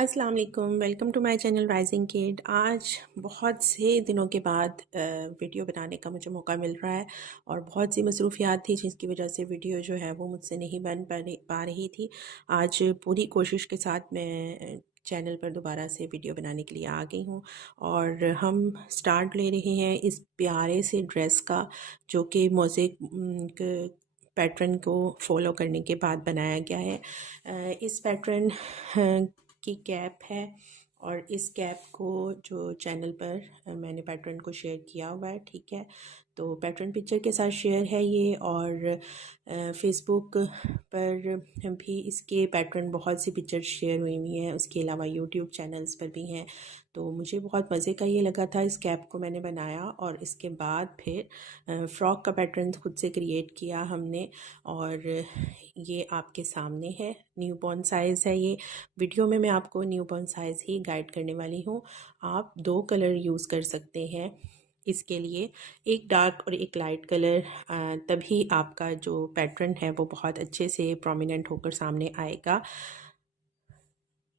अस्सलाम वालेकुम, welcome to my channel rising kid. आज बहुत से दिनों के बाद वीडियो बनाने का मुझे मौका मिल रहा है और बहुत सी मसरूफियात थी जिसकी वजह से वीडियो जो है वो मुझसे नहीं बन पा रही थी। आज पूरी कोशिश के साथ मैं चैनल पर दोबारा से वीडियो बनाने के लिए आ गई हूँ और हम स्टार्ट ले रहे हैं इस प्यारे से ड्रेस का, जो कि मोज़ेक पैटर्न को फॉलो करने के बाद बनाया गया है। इस पैटर्न की कैप है और इस कैप को जो चैनल पर मैंने पैटर्न को शेयर किया हुआ है, ठीक है। तो पैटर्न पिक्चर के साथ शेयर है ये, और फेसबुक पर भी इसके पैटर्न बहुत सी पिक्चर शेयर हुई हैं, उसके अलावा यूट्यूब चैनल्स पर भी हैं। तो मुझे बहुत मज़े का ये लगा था, इस कैप को मैंने बनाया और इसके बाद फिर फ़्रॉक का पैटर्न खुद से क्रिएट किया हमने, और ये आपके सामने है। न्यूबॉर्न साइज़ है ये। वीडियो में मैं आपको न्यूबॉर्न साइज़ ही गाइड करने वाली हूँ। आप 2 कलर यूज़ कर सकते हैं इसके लिए, एक डार्क और एक लाइट कलर, तभी आपका जो पैटर्न है वो बहुत अच्छे से प्रोमिनेंट होकर सामने आएगा।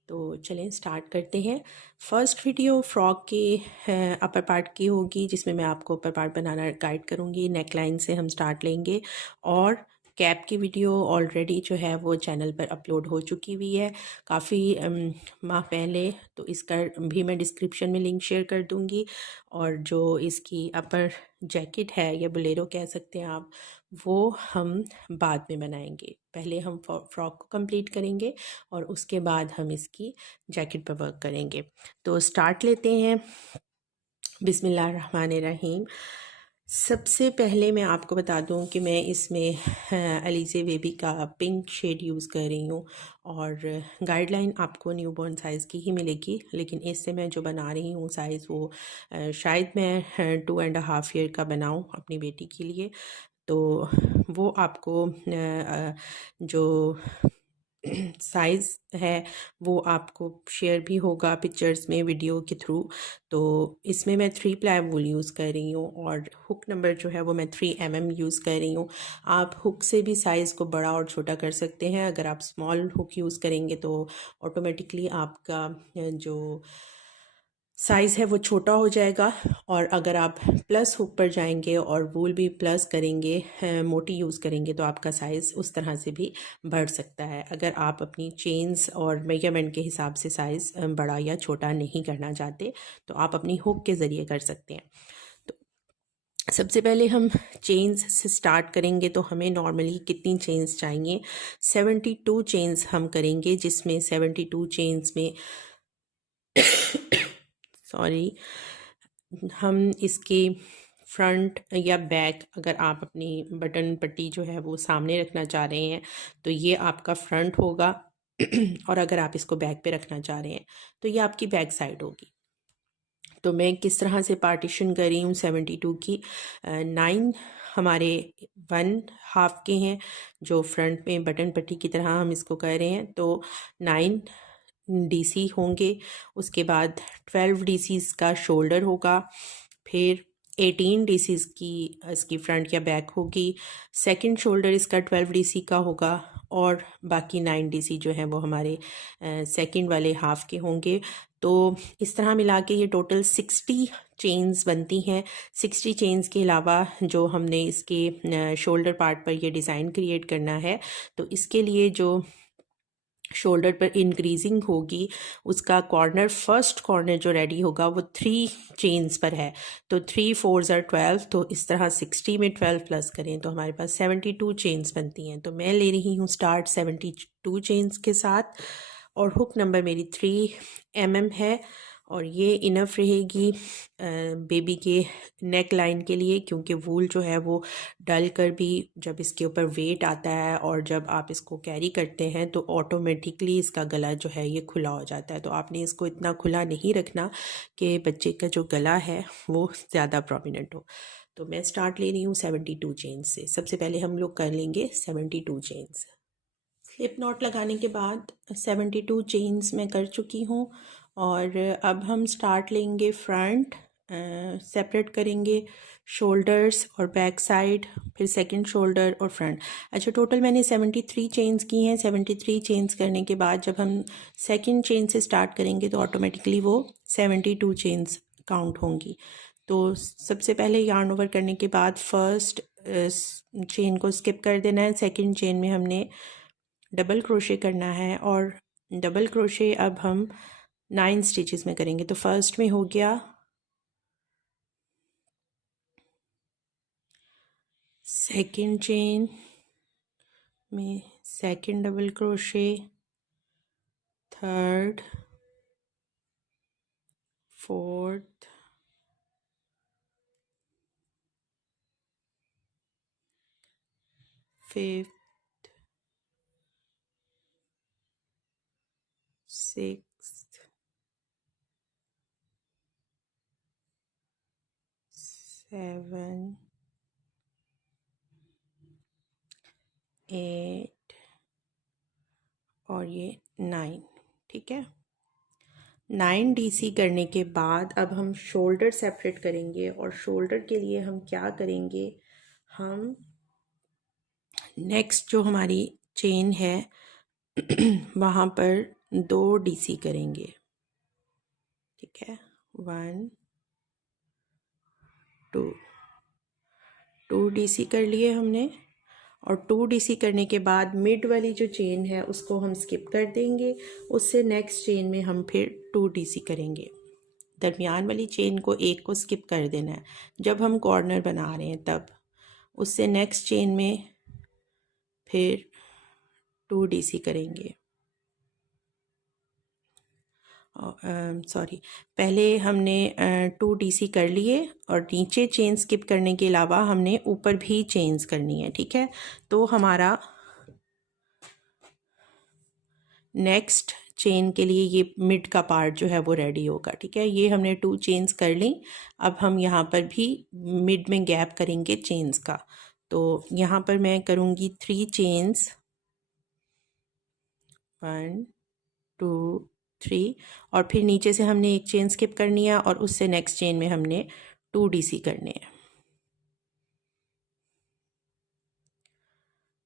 तो चलें स्टार्ट करते हैं। फर्स्ट वीडियो फ्रॉक के अपर पार्ट की होगी, जिसमें मैं आपको अपर पार्ट बनाना गाइड करूँगी। नेक लाइन से हम स्टार्ट लेंगे, और कैप की वीडियो ऑलरेडी जो है वो चैनल पर अपलोड हो चुकी हुई है काफ़ी माह पहले, तो इसका भी मैं डिस्क्रिप्शन में लिंक शेयर कर दूँगी। और जो इसकी अपर जैकेट है या बोलेरो कह सकते हैं आप, वो हम बाद में बनाएंगे। पहले हम फ्रॉक को कंप्लीट करेंगे और उसके बाद हम इसकी जैकेट पर वर्क करेंगे। तो स्टार्ट लेते हैं। बिस्मिल्लाहिर्रहमानिर्रहीम। सबसे पहले मैं आपको बता दूं कि मैं इसमें अलीज़े बेबी का पिंक शेड यूज़ कर रही हूँ, और गाइडलाइन आपको न्यूबॉर्न साइज़ की ही मिलेगी, लेकिन इससे मैं जो बना रही हूँ साइज़ वो शायद मैं 2.5 ईयर का बनाऊँ अपनी बेटी के लिए। तो वो आपको जो साइज़ है वो आपको शेयर भी होगा पिक्चर्स में वीडियो के थ्रू। तो इसमें मैं 3 प्लाई वूल यूज़ कर रही हूँ, और हुक नंबर जो है वो मैं 3 mm यूज़ कर रही हूँ। आप हुक से भी साइज़ को बड़ा और छोटा कर सकते हैं। अगर आप स्मॉल हुक यूज़ करेंगे तो ऑटोमेटिकली आपका जो साइज़ है वो छोटा हो जाएगा, और अगर आप प्लस हुक पर जाएंगे और वूल भी प्लस करेंगे, मोटी यूज़ करेंगे, तो आपका साइज़ उस तरह से भी बढ़ सकता है, अगर आप अपनी चेन्स और मेजरमेंट के हिसाब से साइज़ बड़ा या छोटा नहीं करना चाहते, तो आप अपनी हुक के ज़रिए कर सकते हैं। तो सबसे पहले हम चेन्स से स्टार्ट करेंगे। तो हमें नॉर्मली कितनी चेन्स चाहिए? 72 चेन्स हम करेंगे, जिसमें 72 चेन्स में सॉरी, हम इसके फ्रंट या बैक, अगर आप अपनी बटन पट्टी जो है वो सामने रखना चाह रहे हैं तो ये आपका फ्रंट होगा और अगर आप इसको बैक पे रखना चाह रहे हैं तो ये आपकी बैक साइड होगी। तो मैं किस तरह से पार्टीशन कर रही हूँ 72 की, 9 हमारे 1/2 के हैं, जो फ्रंट में बटन पट्टी की तरह हम इसको कर रहे हैं। तो 9 डीसी होंगे, उसके बाद 12 डीसीज़ का शोल्डर होगा, फिर 18 डीसीज़ की इसकी फ्रंट या बैक होगी, सेकंड शोल्डर इसका 12 डीसी का होगा, और बाकी 9 डीसी जो हैं वो हमारे सेकंड वाले हाफ के होंगे। तो इस तरह मिला के ये टोटल 60 चेन्स बनती हैं। 60 चेन्स के अलावा जो हमने इसके शोल्डर पार्ट पर ये डिज़ाइन क्रिएट करना है, तो इसके लिए जो शोल्डर पर इंक्रीजिंग होगी, उसका कॉर्नर, फर्स्ट कॉर्नर जो रेडी होगा वो 3 चेन्स पर है। तो 3 4s are 12, तो इस तरह 60 में 12 प्लस करें तो हमारे पास 72 चेन्स बनती हैं। तो मैं ले रही हूँ स्टार्ट 72 चेन्स के साथ, और हुक नंबर मेरी 3 mm है, और ये इनफ रहेगी बेबी के नेक लाइन के लिए, क्योंकि वूल जो है वो डल कर भी जब इसके ऊपर वेट आता है और जब आप इसको कैरी करते हैं तो ऑटोमेटिकली इसका गला जो है ये खुला हो जाता है। तो आपने इसको इतना खुला नहीं रखना कि बच्चे का जो गला है वो ज़्यादा प्रोमिनेंट हो। तो मैं स्टार्ट ले रही हूँ 72 चेन्स से। सबसे पहले हम लोग कर लेंगे 72 चेन्स। स्लिप नॉट लगाने के बाद 72 चेन्स मैं कर चुकी हूँ, और अब हम स्टार्ट लेंगे फ्रंट सेपरेट करेंगे, शोल्डर्स और बैक साइड, फिर सेकंड शोल्डर और फ्रंट। अच्छा, टोटल मैंने 73 चेन्स की हैं। 73 चेन्स करने के बाद जब हम सेकंड चेन से स्टार्ट करेंगे तो ऑटोमेटिकली वो 72 चेन्स काउंट होंगी। तो सबसे पहले यार्न ओवर करने के बाद फर्स्ट चेन को स्किप कर देना है। सेकंड चेन में हमने डबल क्रोशे करना है और डबल क्रोशे अब हम 9 स्टिचेस में करेंगे। तो फर्स्ट में हो गया सेकंड चेन में second double crochet, third, fourth, fifth, sixth, seven, 8 और ये 9। ठीक है, 9 डीसी करने के बाद अब हम शोल्डर सेपरेट करेंगे। और शोल्डर के लिए हम क्या करेंगे, हम नेक्स्ट जो हमारी चेन है वहाँ पर 2 डीसी करेंगे। ठीक है, 1 2 डीसी कर लिए हमने। और 2 डीसी करने के बाद मिड वाली जो चेन है उसको हम स्किप कर देंगे। उससे नेक्स्ट चेन में हम फिर 2 डीसी करेंगे। दरमियान वाली चेन को एक को स्किप कर देना है जब हम कॉर्नर बना रहे हैं तब। उससे नेक्स्ट चेन में फिर 2 डीसी करेंगे। सॉरी, पहले हमने 2 डीसी कर लिए और नीचे चेन स्किप करने के अलावा हमने ऊपर भी चेन्स करनी है। ठीक है, तो हमारा नेक्स्ट चेन के लिए ये मिड का पार्ट जो है वो रेडी होगा। ठीक है, ये हमने 2 चेन्स कर ली। अब हम यहाँ पर भी मिड में गैप करेंगे चेन्स का। तो यहाँ पर मैं करूँगी 3 चेन्स, 1 2 3, और फिर नीचे से हमने एक चेन स्किप करनी है और उससे नेक्स्ट चेन में हमने 2 डीसी करने हैं।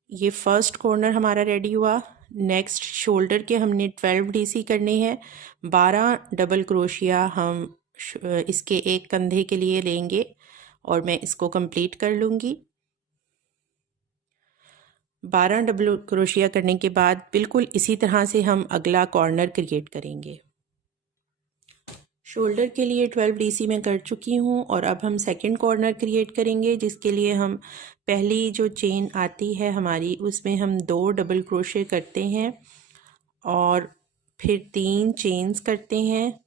ये फर्स्ट कॉर्नर हमारा रेडी हुआ। नेक्स्ट शोल्डर के हमने 12 डीसी करने हैं। 12 डबल क्रोशिया हम इसके एक कंधे के लिए लेंगे और मैं इसको कंप्लीट कर लूँगी। 12 डबल क्रोशिया करने के बाद बिल्कुल इसी तरह से हम अगला कॉर्नर क्रिएट करेंगे। शोल्डर के लिए 12 डीसी मैं कर चुकी हूँ और अब हम सेकंड कॉर्नर क्रिएट करेंगे, जिसके लिए हम पहली जो चेन आती है हमारी उसमें हम 2 डबल क्रोशे करते हैं और फिर 3 चेन्स करते हैं,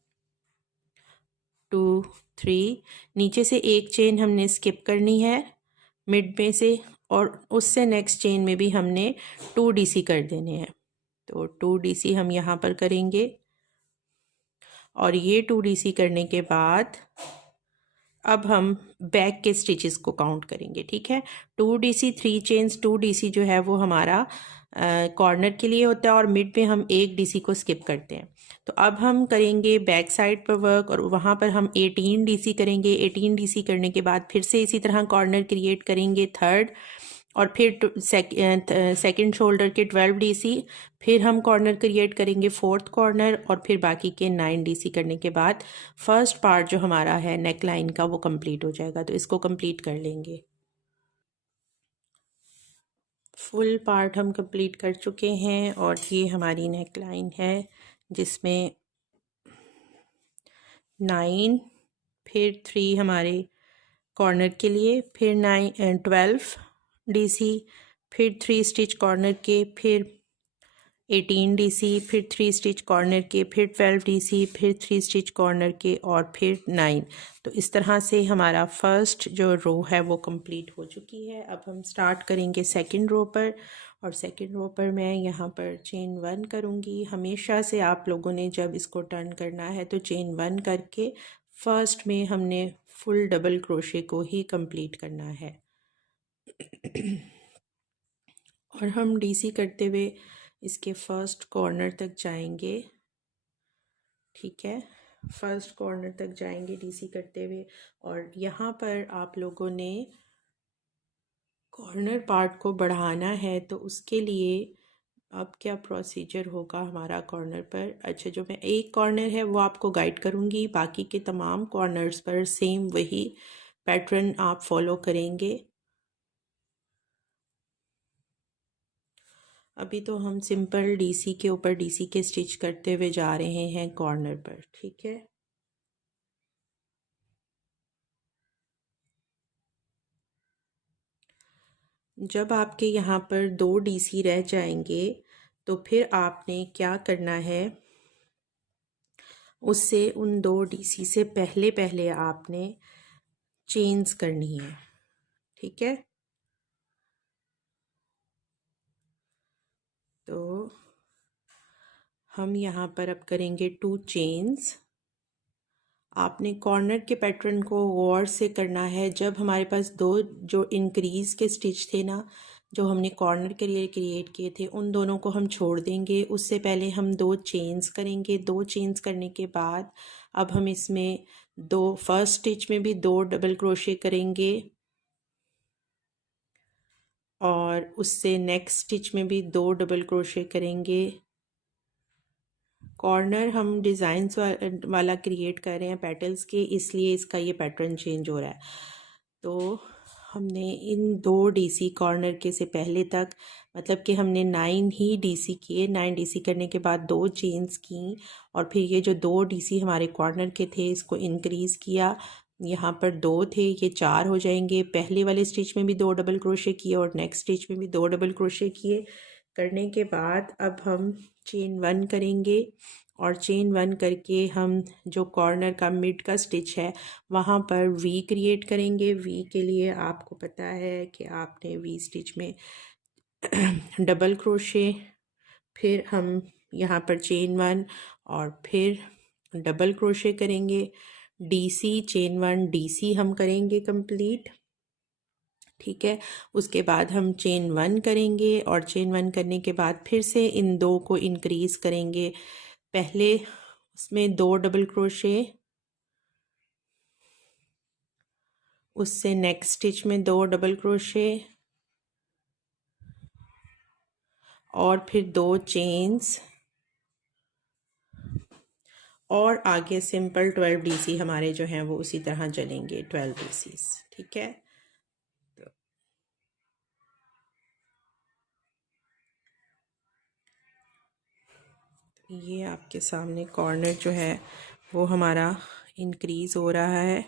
2 3। नीचे से एक चेन हमने स्किप करनी है मिड में से और उससे नेक्स्ट चेन में भी हमने 2 डीसी कर देने हैं। तो 2 डीसी हम यहाँ पर करेंगे और ये 2 डीसी करने के बाद अब हम बैक के स्टिचेस को काउंट करेंगे। ठीक है, 2 डीसी 3 चेन्स, 2 डीसी जो है वो हमारा कॉर्नर के लिए होता है और मिड में हम एक डीसी को स्किप करते हैं। तो अब हम करेंगे बैक साइड पर वर्क और वहाँ पर हम 18 डीसी करेंगे। 18 डीसी करने के बाद फिर से इसी तरह कॉर्नर क्रिएट करेंगे थर्ड, और फिर सेकंड शोल्डर के 12 डीसी, फिर हम कॉर्नर क्रिएट करेंगे फोर्थ कॉर्नर और फिर बाकी के 9 डीसी करने के बाद फर्स्ट पार्ट जो हमारा है नेक लाइन का वो कंप्लीट हो जाएगा। तो इसको कंप्लीट कर लेंगे। फुल पार्ट हम कंप्लीट कर चुके हैं और ये हमारी नेक लाइन है जिसमें 9, फिर 3 हमारे कॉर्नर के लिए, फिर 12 डीसी, फिर 3 स्टिच कॉर्नर के, फिर 18 डीसी, फिर 3 स्टिच कॉर्नर के, फिर 12 डीसी, फिर 3 स्टिच कॉर्नर के और फिर 9। तो इस तरह से हमारा फर्स्ट जो रो है वो कंप्लीट हो चुकी है। अब हम स्टार्ट करेंगे सेकंड रो पर और सेकंड रो पर मैं यहाँ पर चेन 1 करूँगी। हमेशा से आप लोगों ने जब इसको टर्न करना है तो चेन 1 करके फर्स्ट में हमने फुल डबल क्रोशे को ही कंप्लीट करना है। और हम डीसी करते हुए इसके फर्स्ट कॉर्नर तक जाएंगे। ठीक है, फर्स्ट कॉर्नर तक जाएंगे डीसी करते हुए, और यहाँ पर आप लोगों ने कॉर्नर पार्ट को बढ़ाना है। तो उसके लिए अब क्या प्रोसीजर होगा हमारा कॉर्नर पर। अच्छा, जो मैं एक कॉर्नर है वो आपको गाइड करूँगी, बाकी के तमाम कॉर्नर्स पर सेम वही पैटर्न आप फॉलो करेंगे। अभी तो हम सिंपल डीसी के ऊपर डीसी के स्टिच करते हुए जा रहे हैं कॉर्नर पर, ठीक है। जब आपके यहाँ पर 2 डीसी रह जाएंगे तो फिर आपने क्या करना है, उससे उन 2 डीसी से पहले पहले आपने चेन्स करनी है, ठीक है। तो हम यहाँ पर अब करेंगे 2 चेन्स। आपने कॉर्नर के पैटर्न को गौर से करना है। जब हमारे पास 2 जो इंक्रीज़ के स्टिच थे ना, जो हमने कॉर्नर के लिए क्रिएट किए थे, उन दोनों को हम छोड़ देंगे। उससे पहले हम 2 चेन्स करेंगे। 2 चेन्स करने के बाद अब हम इसमें 2 फर्स्ट स्टिच में भी 2 डबल क्रोशे करेंगे, और उससे नेक्स्ट स्टिच में भी 2 डबल क्रोशे करेंगे। कॉर्नर हम डिज़ाइंस वाला क्रिएट कर रहे हैं पेटल्स के, इसलिए इसका ये पैटर्न चेंज हो रहा है। तो हमने इन 2 डीसी कॉर्नर के से पहले तक, मतलब कि हमने 9 ही डीसी किए। 9 डीसी करने के बाद 2 चेन्स की, और फिर ये जो 2 डीसी हमारे कॉर्नर के थे इसको इंक्रीज़ किया। यहाँ पर 2 थे, ये 4 हो जाएंगे। पहले वाले स्टिच में भी 2 डबल क्रोशे किए और नेक्स्ट स्टिच में भी 2 डबल क्रोशे किए। करने के बाद अब हम चेन 1 करेंगे, और चेन 1 करके हम जो कॉर्नर का मिड का स्टिच है वहाँ पर वी क्रिएट करेंगे। वी के लिए आपको पता है कि आपने वी स्टिच में डबल क्रोशे, फिर हम यहाँ पर चेन 1 और फिर डबल क्रोशे करेंगे। डीसी चेन 1 डीसी हम करेंगे कंप्लीट, ठीक है। उसके बाद हम चेन 1 करेंगे, और चेन 1 करने के बाद फिर से इन 2 को इंक्रीज़ करेंगे। पहले उसमें 2 डबल क्रोशे, उससे नेक्स्ट स्टिच में 2 डबल क्रोशे, और फिर 2 चेन्स, और आगे सिंपल 12 डीसी हमारे जो हैं वो उसी तरह चलेंगे 12 डीसीज, ठीक है। ये आपके सामने कॉर्नर जो है वो हमारा इंक्रीज़ हो रहा है।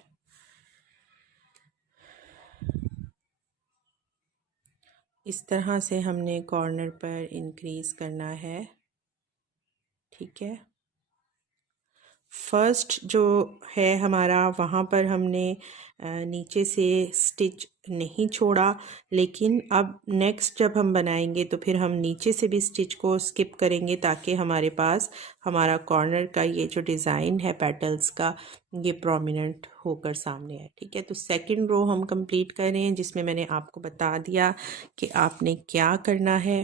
इस तरह से हमने कॉर्नर पर इंक्रीज़ करना है, ठीक है। फर्स्ट जो है हमारा, वहाँ पर हमने नीचे से स्टिच नहीं छोड़ा, लेकिन अब नेक्स्ट जब हम बनाएंगे तो फिर हम नीचे से भी स्टिच को स्किप करेंगे, ताकि हमारे पास हमारा कॉर्नर का ये जो डिज़ाइन है पेटल्स का, ये प्रोमिनेंट होकर सामने है, ठीक है। तो सेकंड रो हम कंप्लीट कर रहे हैं, जिसमें मैंने आपको बता दिया कि आपने क्या करना है।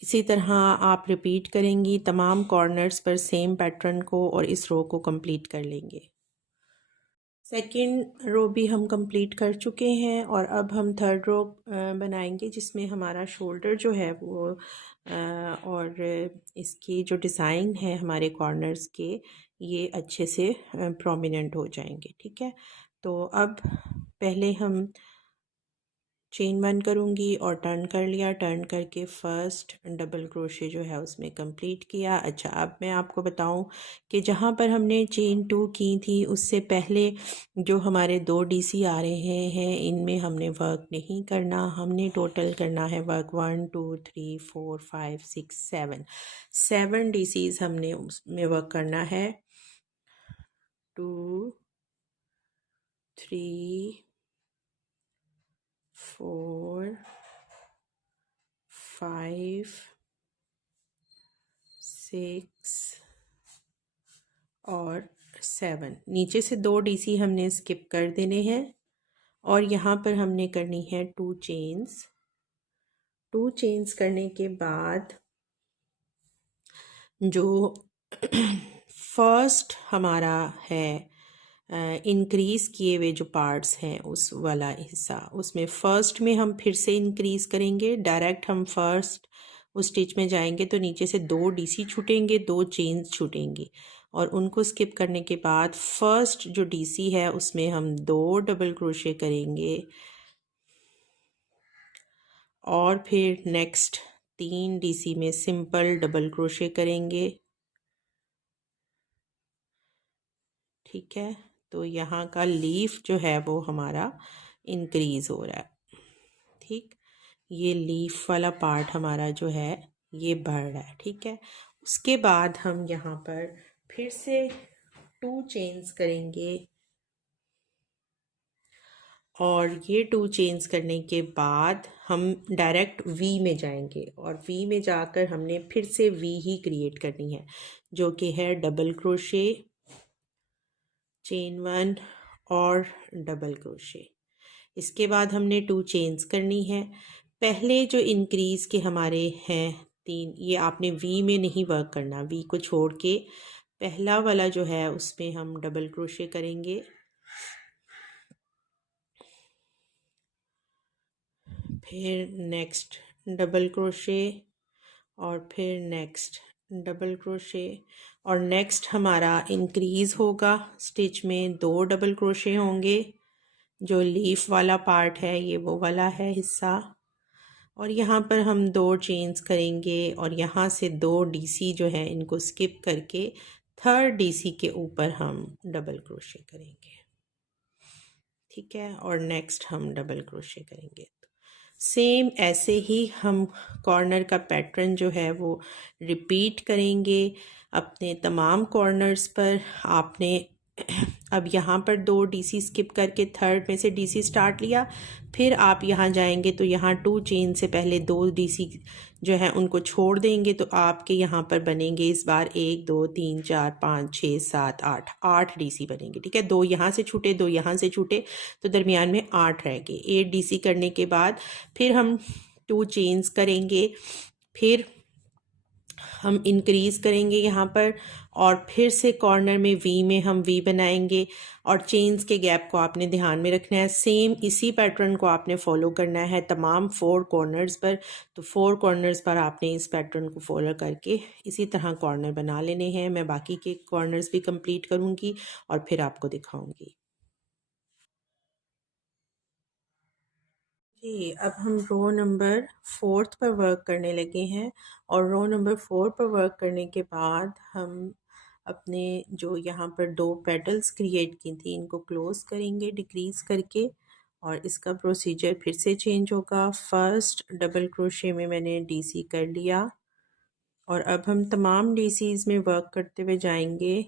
इसी तरह आप रिपीट करेंगी तमाम कॉर्नर्स पर सेम पैटर्न को, और इस रो को कंप्लीट कर लेंगे। सेकंड रो भी हम कंप्लीट कर चुके हैं, और अब हम थर्ड रो बनाएंगे, जिसमें हमारा शोल्डर जो है वो और इसकी जो डिज़ाइन है हमारे कॉर्नर्स के, ये अच्छे से प्रोमिनेंट हो जाएंगे, ठीक है। तो अब पहले हम चेन 1 करूँगी और टर्न कर लिया। टर्न करके फर्स्ट डबल क्रोशे जो है उसमें कंप्लीट किया। अच्छा, अब मैं आपको बताऊं कि जहाँ पर हमने चेन 2 की थी उससे पहले जो हमारे 2 डीसी आ रहे हैं, इनमें हमने वर्क नहीं करना। हमने टोटल करना है वर्क 1 2 3 4 5 6 7 डीसीज हमने उसमें वर्क करना है। 2 3 4 5 6 और 7। नीचे से 2 डीसी हमने स्किप कर देने हैं, और यहाँ पर हमने करनी है 2 चेन्स। 2 चेन्स करने के बाद जो फर्स्ट हमारा है इंक्रीज़ किए हुए जो पार्ट्स हैं उस वाला हिस्सा, उसमें फ़र्स्ट में हम फिर से इंक्रीज़ करेंगे। डायरेक्ट हम फर्स्ट उस स्टिच में जाएंगे तो नीचे से 2 डीसी छूटेंगे, 2 चेन्स छूटेंगी और उनको स्किप करने के बाद फर्स्ट जो डीसी है उसमें हम 2 डबल क्रोशे करेंगे और फिर नेक्स्ट 3 डीसी में सिंपल डबल क्रोशे करेंगे। ठीक है, तो यहाँ का लीफ जो है वो हमारा इंक्रीज़ हो रहा है। ठीक, ये लीफ वाला पार्ट हमारा जो है ये बढ़ रहा है। ठीक है, उसके बाद हम यहाँ पर फिर से 2 चेन्स करेंगे और ये 2 चेन्स करने के बाद हम डायरेक्ट वी में जाएंगे और वी में जाकर हमने फिर से वी ही क्रिएट करनी है, जो कि है डबल क्रोशे, चेन 1 और डबल क्रोशे। इसके बाद हमने 2 चेन्स करनी है। पहले जो इंक्रीज़ के हमारे हैं 3, ये आपने वी में नहीं वर्क करना, वी को छोड़ के पहला वाला जो है उसमें हम डबल क्रोशे करेंगे, फिर नेक्स्ट डबल क्रोशे और फिर नेक्स्ट डबल क्रोशे और नेक्स्ट हमारा इंक्रीज़ होगा। स्टिच में 2 डबल क्रोशे होंगे। जो लीफ वाला पार्ट है ये वो वाला है हिस्सा और यहाँ पर हम 2 चेन्स करेंगे और यहाँ से 2 डीसी जो है इनको स्किप करके थर्ड डीसी के ऊपर हम डबल क्रोशे करेंगे। ठीक है, और नेक्स्ट हम डबल क्रोशे करेंगे। सेम ऐसे ही हम कॉर्नर का पैटर्न जो है वो रिपीट करेंगे अपने तमाम कॉर्नर्स पर। आपने अब यहाँ पर 2 डीसी स्किप करके थर्ड में से डीसी स्टार्ट लिया, फिर आप यहाँ जाएंगे तो यहाँ 2 चेन से पहले 2 डीसी जो है उनको छोड़ देंगे तो आपके यहाँ पर बनेंगे इस बार 1 2 3 4 5 6 7 8 डीसी बनेंगे। ठीक है, 2 यहाँ से छूटे, 2 यहाँ से छूटे तो दरमियान में 8 रह गए। 8 डीसी करने के बाद फिर हम 2 चेन्स करेंगे, फिर हम इंक्रीज़ करेंगे यहाँ पर और फिर से कॉर्नर में वी में हम वी बनाएंगे और चेन्स के गैप को आपने ध्यान में रखना है। सेम इसी पैटर्न को आपने फॉलो करना है तमाम 4 कॉर्नर्स पर। तो 4 कॉर्नर्स पर आपने इस पैटर्न को फॉलो करके इसी तरह कॉर्नर बना लेने हैं। मैं बाकी के कॉर्नर्स भी कंप्लीट करूँगी और फिर आपको दिखाऊँगी। जी, अब हम रो नंबर 4 पर वर्क करने लगे हैं और रो नंबर 4 पर वर्क करने के बाद हम अपने जो यहाँ पर 2 पेटल्स क्रिएट की थी इनको क्लोज़ करेंगे डिक्रीज़ करके और इसका प्रोसीजर फिर से चेंज होगा। फर्स्ट डबल क्रोशे में मैंने डीसी कर लिया और अब हम तमाम डीसीज़ में वर्क करते हुए जाएंगे।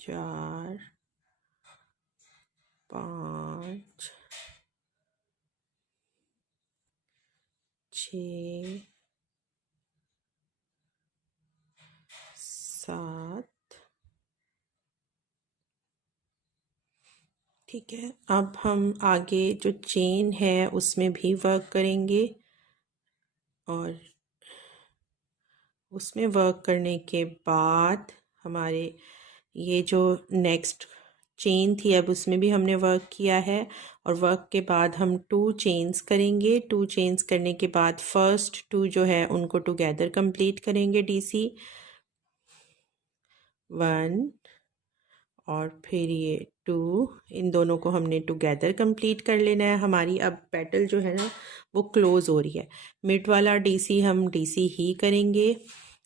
4 5 6 7। ठीक है, अब हम आगे जो चेन है उसमें भी वर्क करेंगे और उसमें वर्क करने के बाद हमारे ये जो नेक्स्ट चेन थी अब उसमें भी हमने वर्क किया है और वर्क के बाद हम 2 चेन्स करेंगे। 2 चेन्स करने के बाद फर्स्ट 2 जो है उनको टुगेदर कंप्लीट करेंगे डीसी 1 और फिर ये 2, इन दोनों को हमने टुगेदर कंप्लीट कर लेना है। हमारी अब पेटल जो है ना वो क्लोज़ हो रही है। मिड वाला डीसी हम डीसी ही करेंगे,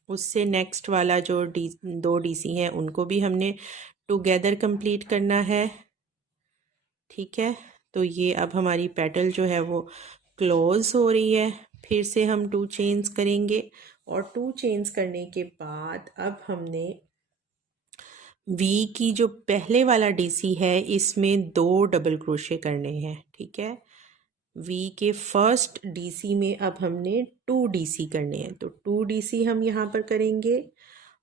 उससे नेक्स्ट वाला जो 2 डीसी हैं उनको भी हमने टुगेदर कंप्लीट करना है। ठीक है, तो ये अब हमारी पेटल जो है वो क्लोज़ हो रही है। फिर से हम 2 चेन्स करेंगे और 2 चेन्स करने के बाद अब हमने वी की जो पहले वाला डीसी है इसमें 2 डबल क्रोशे करने हैं। ठीक है, वी के फर्स्ट डीसी में अब हमने 2 डीसी करने हैं तो 2 डीसी हम यहाँ पर करेंगे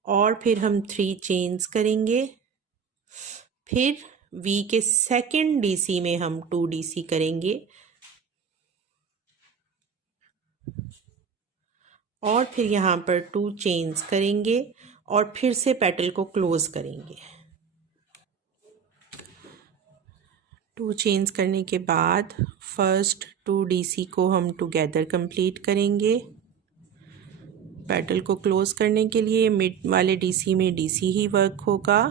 और फिर हम 3 चेन्स करेंगे। फिर वी के सेकंड डीसी में हम 2 डीसी करेंगे और फिर यहाँ पर 2 चेन्स करेंगे और फिर से पेटल को क्लोज करेंगे। 2 चेन्स करने के बाद फर्स्ट 2 डीसी को हम टुगेदर कंप्लीट करेंगे। पेटल को क्लोज करने के लिए मिड वाले डीसी में डीसी ही वर्क होगा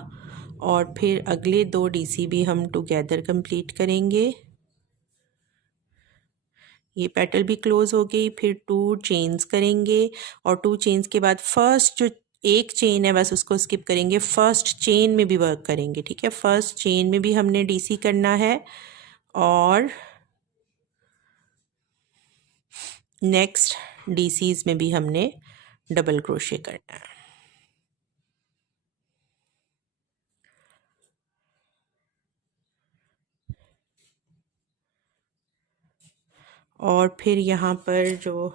और फिर अगले 2 डीसी भी हम टुगेदर कंप्लीट करेंगे। ये पेटल भी क्लोज हो गई। फिर 2 चेन्स करेंगे और 2 चेन्स के बाद फर्स्ट जो एक चेन है बस उसको स्किप करेंगे, फर्स्ट चेन में भी वर्क करेंगे। ठीक है, फर्स्ट चेन में भी हमने डीसी करना है और नेक्स्ट डीसीज में भी हमने डबल क्रोशे करना है। और फिर यहाँ पर जो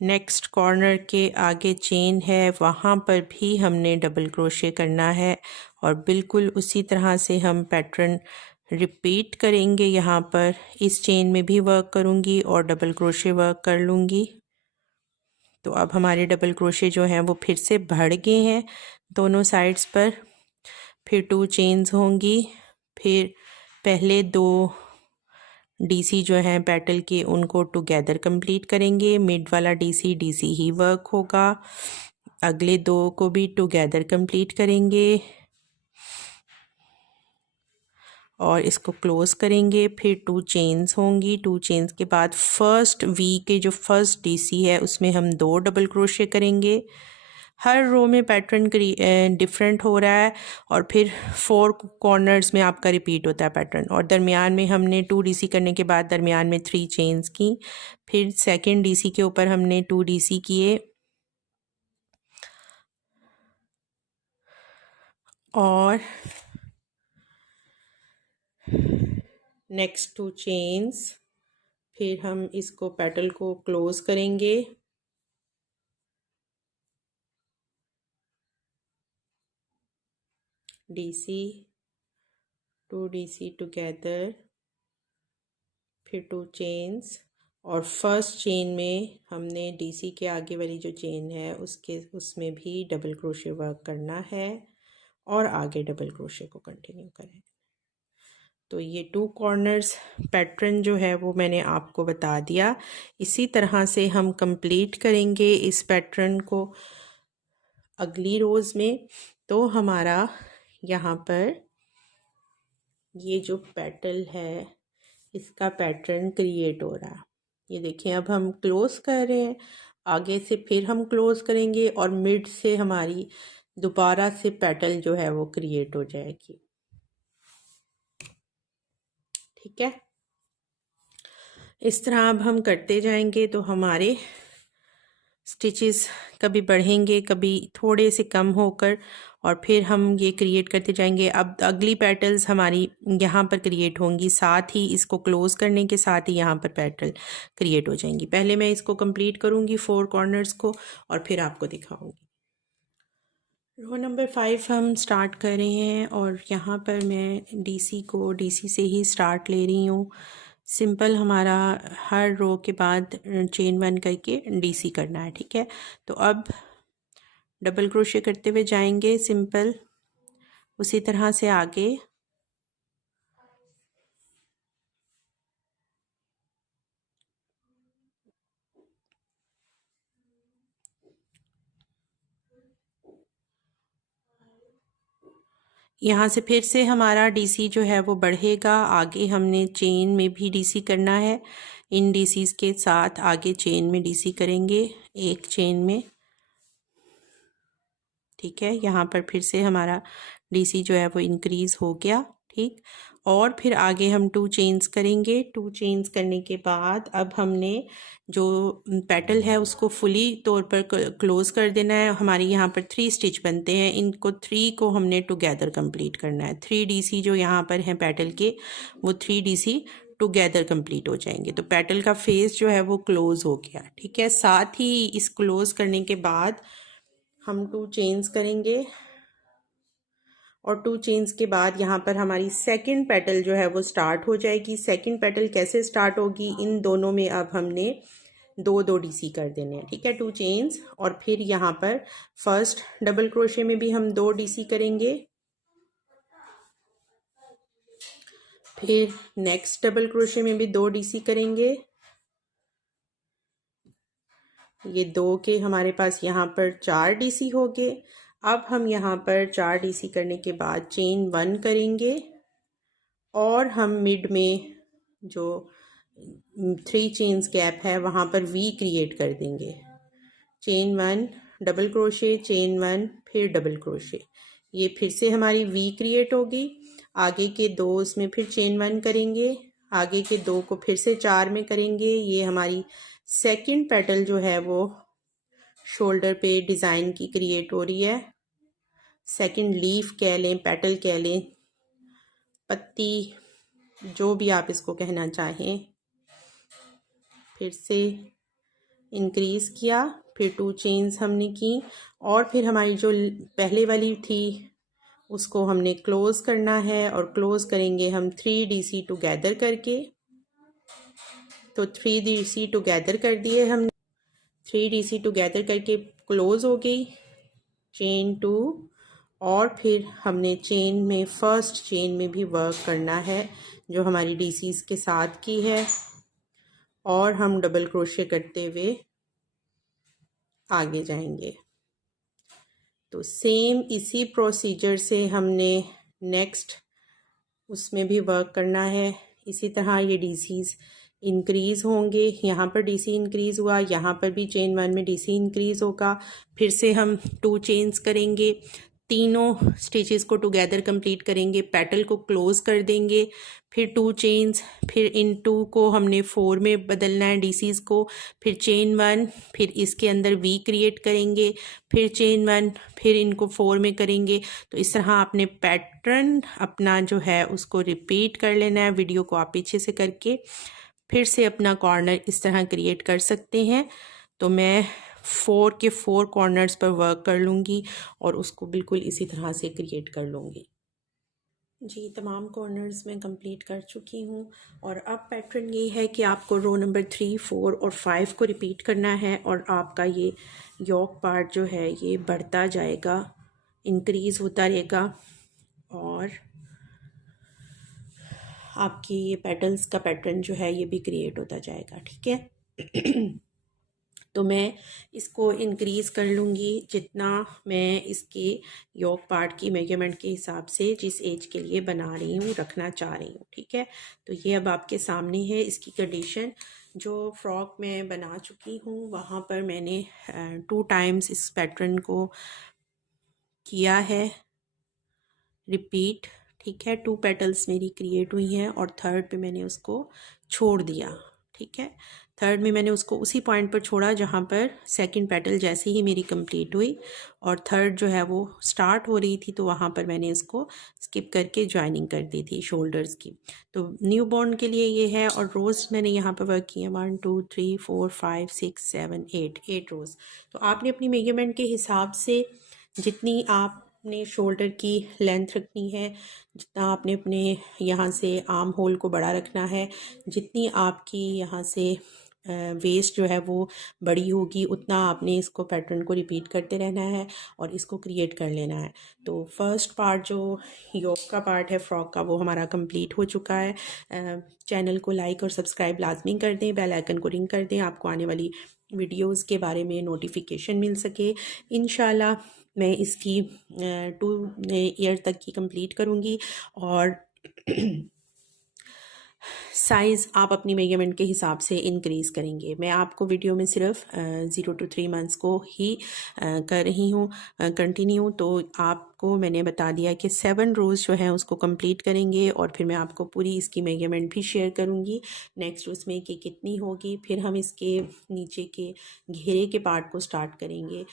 नेक्स्ट कॉर्नर के आगे चेन है वहाँ पर भी हमने डबल क्रोशे करना है और बिल्कुल उसी तरह से हम पैटर्न रिपीट करेंगे। यहाँ पर इस चेन में भी वर्क करूँगी और डबल क्रोशे वर्क कर लूँगी। तो अब हमारे डबल क्रोशे जो हैं वो फिर से बढ़ गए हैं दोनों साइड्स पर। फिर 2 चेन्स होंगी, फिर पहले 2 डीसी जो हैं पेटल के उनको टुगेदर कंप्लीट करेंगे। मिड वाला डीसी डीसी ही वर्क होगा। अगले 2 को भी टुगेदर कंप्लीट करेंगे और इसको क्लोज करेंगे। फिर 2 चेन्स होंगी। 2 चेन्स के बाद फर्स्ट वी के जो फर्स्ट डीसी है उसमें हम 2 डबल क्रोशे करेंगे। हर रो में पैटर्न डिफरेंट हो रहा है और फिर 4 कॉर्नर्स में आपका रिपीट होता है पैटर्न। और दरमियान में हमने 2 डीसी करने के बाद दरमियान में 3 चेन्स की। फिर सेकंड डीसी के ऊपर हमने 2 डीसी किए और नेक्स्ट 2 चेन्स। फिर हम इसको पेटल को क्लोज करेंगे डीसी 2 डीसी टुगेदर, फिर 2 चेन्स और फर्स्ट चेन में हमने डीसी के आगे वाली जो चेन है उसमें भी डबल क्रोशे वर्क करना है और आगे डबल क्रोशे को कंटिन्यू करें। तो ये 2 कॉर्नर्स पैटर्न जो है वो मैंने आपको बता दिया। इसी तरह से हम कंप्लीट करेंगे इस पैटर्न को अगली रोज़ में। तो हमारा यहाँ पर ये जो पेटल है इसका पैटर्न क्रिएट हो रहा है। ये देखिए, अब हम क्लोज कर रहे हैं, आगे से फिर हम क्लोज करेंगे और मिड से हमारी दोबारा से पेटल जो है वो क्रिएट हो जाएगी। ठीक है, इस तरह अब हम करते जाएंगे तो हमारे स्टिचेस कभी बढ़ेंगे कभी थोड़े से कम होकर और फिर हम ये क्रिएट करते जाएंगे। अब अगली पेटल्स हमारी यहाँ पर क्रिएट होंगी, साथ ही इसको क्लोज करने के साथ ही यहाँ पर पेटल क्रिएट हो जाएंगी। पहले मैं इसको कंप्लीट करूँगी 4 कॉर्नर्स को और फिर आपको दिखाऊंगी। रो नंबर 5 हम स्टार्ट कर रहे हैं और यहाँ पर मैं डीसी से ही स्टार्ट ले रही हूँ। सिंपल हमारा हर रो के बाद चेन 1 करके डीसी करना है। ठीक है, तो अब डबल क्रोशे करते हुए जाएंगे सिंपल उसी तरह से आगे। यहाँ से फिर से हमारा डीसी जो है वो बढ़ेगा। आगे हमने चेन में भी डीसी करना है, इन डीसीज के साथ आगे चेन में डीसी करेंगे एक चेन में। ठीक है, यहाँ पर फिर से हमारा डीसी जो है वो इंक्रीज हो गया। ठीक, और फिर आगे हम 2 चेन्स करेंगे। 2 चेन्स करने के बाद अब हमने जो पेटल है उसको फुली तौर पर क्लोज कर देना है। हमारी यहाँ पर 3 स्टिच बनते हैं, इनको 3 को हमने टुगेदर कंप्लीट करना है। 3 डीसी जो यहाँ पर हैं पेटल के वो 3 डीसी टुगेदर कंप्लीट हो जाएंगे। तो पेटल का फेस जो है वो क्लोज हो गया। ठीक है, साथ ही इस क्लोज करने के बाद हम 2 चेन्स करेंगे और 2 चेन्स के बाद यहाँ पर हमारी सेकंड पेटल जो है वो स्टार्ट हो जाएगी। सेकंड पेटल कैसे स्टार्ट होगी, इन दोनों में अब हमने दो दो डीसी कर देने हैं, ठीक है, 2 चेन्स। और फिर यहाँ पर फर्स्ट डबल क्रोशे में भी हम 2 डीसी करेंगे, फिर नेक्स्ट डबल क्रोशे में भी 2 डीसी करेंगे। ये 2 के हमारे पास यहाँ पर 4 डीसी हो गए। अब हम यहाँ पर 4 डीसी करने के बाद चेन 1 करेंगे और हम मिड में जो 3 चेन्स गैप है वहाँ पर वी क्रिएट कर देंगे। चेन 1 डबल क्रोशे, चेन 1 फिर डबल क्रोशे, ये फिर से हमारी वी क्रिएट होगी। आगे के 2 उसमें फिर चेन 1 करेंगे, आगे के 2 को फिर से 4 में करेंगे। ये हमारी सेकंड पेटल जो है वो शोल्डर पे डिज़ाइन की क्रिएट हो रही है। सेकंड लीफ कह लें, पेटल कह लें, पत्ती, जो भी आप इसको कहना चाहें। फिर से इंक्रीज किया, फिर 2 चेन्स हमने की और फिर हमारी जो पहले वाली थी उसको हमने क्लोज करना है और क्लोज करेंगे हम 3 डीसी टुगेदर करके। तो 3 डीसी टुगेदर कर दिए हमने, 3 डीसी टुगेदर करके क्लोज हो गई चेन 2। और फिर हमने चेन में फर्स्ट चेन में भी वर्क करना है जो हमारी डीसीज के साथ की है, और हम डबल क्रोशे करते हुए आगे जाएंगे। तो सेम इसी प्रोसीजर से हमने नेक्स्ट उसमें भी वर्क करना है। इसी तरह ये डीसीज इंक्रीज़ होंगे, यहाँ पर डीसी इंक्रीज़ हुआ, यहाँ पर भी चेन 1 में डीसी इंक्रीज़ होगा। फिर से हम 2 चेन्स करेंगे, तीनों स्टिचेस को टुगेदर कंप्लीट करेंगे, पेटल को क्लोज कर देंगे, फिर 2 चेन्स, फिर इन 2 को हमने 4 में बदलना है डीसीज को, फिर चेन 1, फिर इसके अंदर वी क्रिएट करेंगे, फिर चेन 1, फिर इनको 4 में करेंगे। तो इस तरह आपने पैटर्न अपना जो है उसको रिपीट कर लेना है। वीडियो को आप पीछे से करके फिर से अपना कॉर्नर इस तरह क्रिएट कर सकते हैं। तो मैं 4 के 4 कॉर्नर्स पर वर्क कर लूँगी और उसको बिल्कुल इसी तरह से क्रिएट कर लूँगी। जी, तमाम कॉर्नर्स में कंप्लीट कर चुकी हूँ और अब पैटर्न ये है कि आपको रो नंबर 3, 4 और 5 को रिपीट करना है और आपका ये योक पार्ट जो है ये बढ़ता जाएगा, इंक्रीज़ होता रहेगा और आपकी ये पेटल्स का पैटर्न जो है ये भी क्रिएट होता जाएगा, ठीक है। तो मैं इसको इंक्रीज़ कर लूँगी जितना मैं इसके योक पार्ट की मेजरमेंट के हिसाब से जिस एज के लिए बना रही हूँ, रखना चाह रही हूँ, ठीक है। तो ये अब आपके सामने है इसकी कंडीशन। जो फ्रॉक मैं बना चुकी हूँ वहाँ पर मैंने 2 टाइम्स इस पैटर्न को किया है रिपीट, ठीक है। 2 पेटल्स मेरी क्रिएट हुई हैं और थर्ड पे मैंने उसको छोड़ दिया, ठीक है। थर्ड में मैंने उसको उसी पॉइंट पर छोड़ा जहाँ पर सेकंड पेटल जैसे ही मेरी कंप्लीट हुई और थर्ड जो है वो स्टार्ट हो रही थी, तो वहाँ पर मैंने इसको स्किप करके ज्वाइनिंग कर दी थी शोल्डर्स की। तो न्यू बॉर्न के लिए ये है और रोज़ मैंने यहाँ पर वर्क किया 1 2 3 4 5 6 7 8 रोज़। तो आपने अपनी मेजरमेंट के हिसाब से जितनी आपने शोल्डर की लेंथ रखनी है, जितना आपने अपने यहाँ से आर्म होल को बड़ा रखना है, जितनी आपकी यहाँ से वेस्ट जो है वो बड़ी होगी, उतना आपने इसको पैटर्न को रिपीट करते रहना है और इसको क्रिएट कर लेना है। तो फर्स्ट पार्ट जो योक का पार्ट है फ्रॉक का वो हमारा कंप्लीट हो चुका है। चैनल को लाइक और सब्सक्राइब लाजमी कर दें, बेल आइकन को रिंग कर दें, आपको आने वाली वीडियोस के बारे में नोटिफिकेशन मिल सके। इंशाल्लाह मैं इसकी 2 ईयर तक की कंप्लीट करूँगी और साइज़ आप अपनी मेजरमेंट के हिसाब से इंक्रीज़ करेंगे। मैं आपको वीडियो में सिर्फ 0 to 3 मंथ्स को ही कर रही हूँ कंटिन्यू। तो आपको मैंने बता दिया कि 7 रोज़ जो हैं उसको कंप्लीट करेंगे और फिर मैं आपको पूरी इसकी मेजरमेंट भी शेयर करूँगी नेक्स्ट उसमें कि कितनी होगी। फिर हम इसके नीचे के घेरे के पार्ट को स्टार्ट करेंगे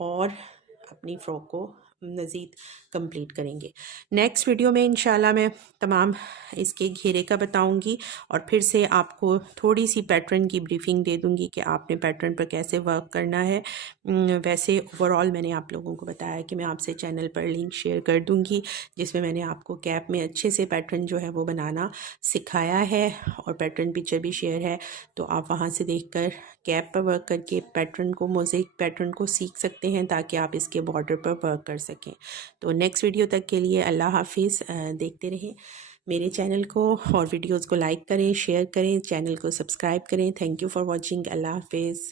और अपनी फ़्रॉक को मज़ीद कंप्लीट करेंगे। नेक्स्ट वीडियो में इंशाल्लाह मैं तमाम इसके घेरे का बताऊंगी और फिर से आपको थोड़ी सी पैटर्न की ब्रीफिंग दे दूंगी कि आपने पैटर्न पर कैसे वर्क करना है। वैसे ओवरऑल मैंने आप लोगों को बताया कि मैं आपसे चैनल पर लिंक शेयर कर दूंगी जिसमें मैंने आपको कैप में अच्छे से पैटर्न जो है वो बनाना सिखाया है और पैटर्न पिक्चर भी शेयर है, तो आप वहाँ से देखकर कैप पर वर्क करके पैटर्न को, मोज़ेक पैटर्न को सीख सकते हैं ताकि आप इसके बॉर्डर पर वर्क कर सकें। तो नेक्स्ट वीडियो तक के लिए अल्लाह हाफिज़। देखते रहें मेरे चैनल को और वीडियोस को लाइक करें, शेयर करें, चैनल को सब्सक्राइब करें। Thank you for watching. Allah हाफिज़।